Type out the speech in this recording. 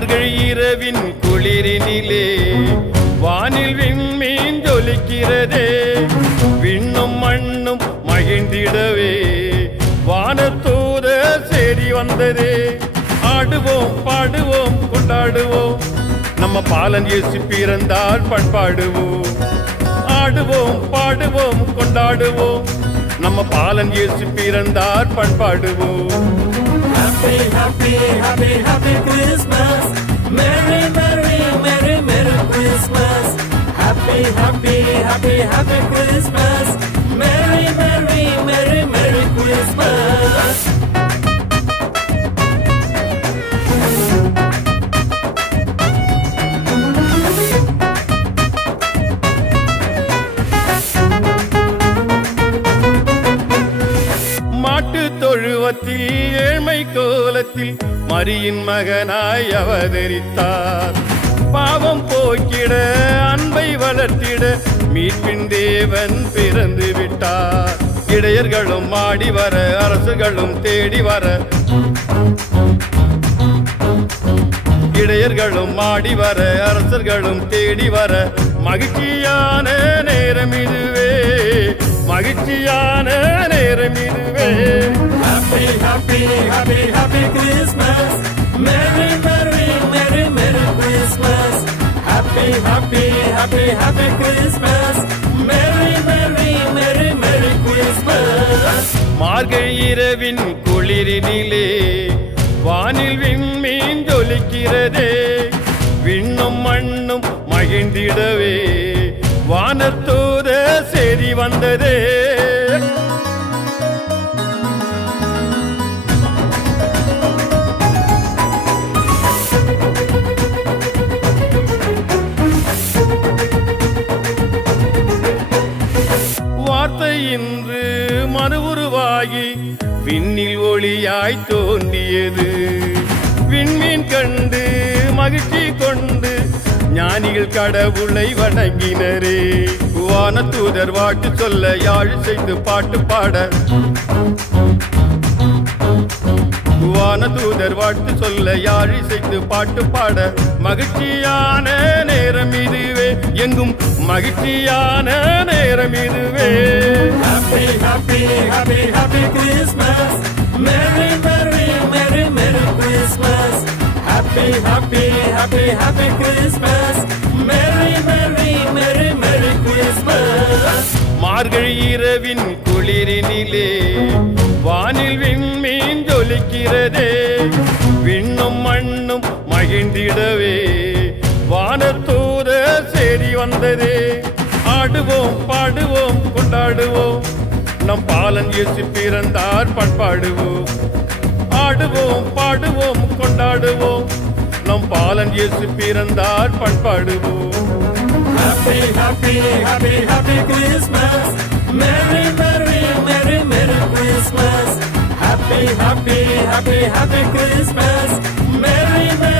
மார்கழி இரவின் குளிரினிலே வானில் விண்மீன் ஜொலிக்கிறதே, விண்ணும் மண்ணும் மகிழ்ந்திடவே வானத்தூதர் சேரி வந்ததே. ஆடுவோம் பாடுவோம் கொண்டாடுவோம், நம்ம பாலன் இயேசு பிறந்தார் பண்பாடுவோம். ஆடுவோம் பாடுவோம் கொண்டாடுவோம், நம்ம பாலன் இயேசு பிறந்தார் பண்பாடுவோம். Happy, happy, happy, happy Christmas. Merry, merry, merry, merry Christmas. Happy, happy, happy, happy Christmas. Merry, merry, merry, merry Christmas. மாட்டு தொழுவத்தில் ஏழ்மை கோலத்தில் மரியின் மகனாய் அவதரித்தார். பாவம் போக்கிட அன்பை வளர்த்திட மீட்பின் தேவன் பிறந்து விட்டார். இடையர்களும் ஆடி வர அரசுகளும் தேடி வர, இடையர்களும் ஆடி வர அரசர்களும் தேடி வர, மகிழ்ச்சியான நேரம் இதுவே, மகிழ்ச்சியான நேரம் இதுவே. Happy, happy, happy, happy Christmas. Merry, merry, merry, merry Christmas. Happy, happy, happy, happy Christmas. Merry, merry, merry, merry Christmas. மார்கழி இரவின் குளிரினிலே வானில் விண்மீன் ஜொலிக்கிறதே, விண்ணும் மண்ணும் மகிழ்ந்திடவே வானத்தூதர் சேரி வந்ததே. வார்த்தை இன்று மறு உருவாகி விண்ணில் ஒளியாய் தோன்றியது. விண்மீன் கண்டு மகிழ்ச்சி கொண்டு ஞானிகள் கடவுளை வணங்கினரே. வானதூதர் வாட்டு சொல்ல யாழ் செய்து பாட்டு பாட, வானதூதர் வாட்டு சொல்ல யாழ் செய்து பாட்டு பாட, மகிழ்ச்சியான நேரம் இதுவே, எங்கும் மகிழ்ச்சியான நேரம் இதுவே. Happy, happy, happy, happy Christmas. Merry, merry, merry, merry Christmas. Happy, happy, happy, happy Christmas. Merry, merry, merry, merry Christmas. மார்கழி இரவின் குளிரினிலே வானில் விண்மீன் ஜொலிக்கிறதே, விண்ணும் மண்ணும் மகிழ்ந்திடவே வானத்தூதர் சேரி வந்ததே. ஆடுவோம் பாடுவோம் கொண்டாடுவோம், நம் பாலன் இயேசு பிறந்தார் பண்பாடுவோம். ஆடுவோம் பாடுவோம் கொண்டாடுவோம், நம் பாலன் இயேசு பிறந்தார் பண்பாடுவோம். Happy, happy, happy, happy Christmas. Merry, merry, merry, merry Christmas. Happy, happy, happy, happy Christmas. Merry, merry.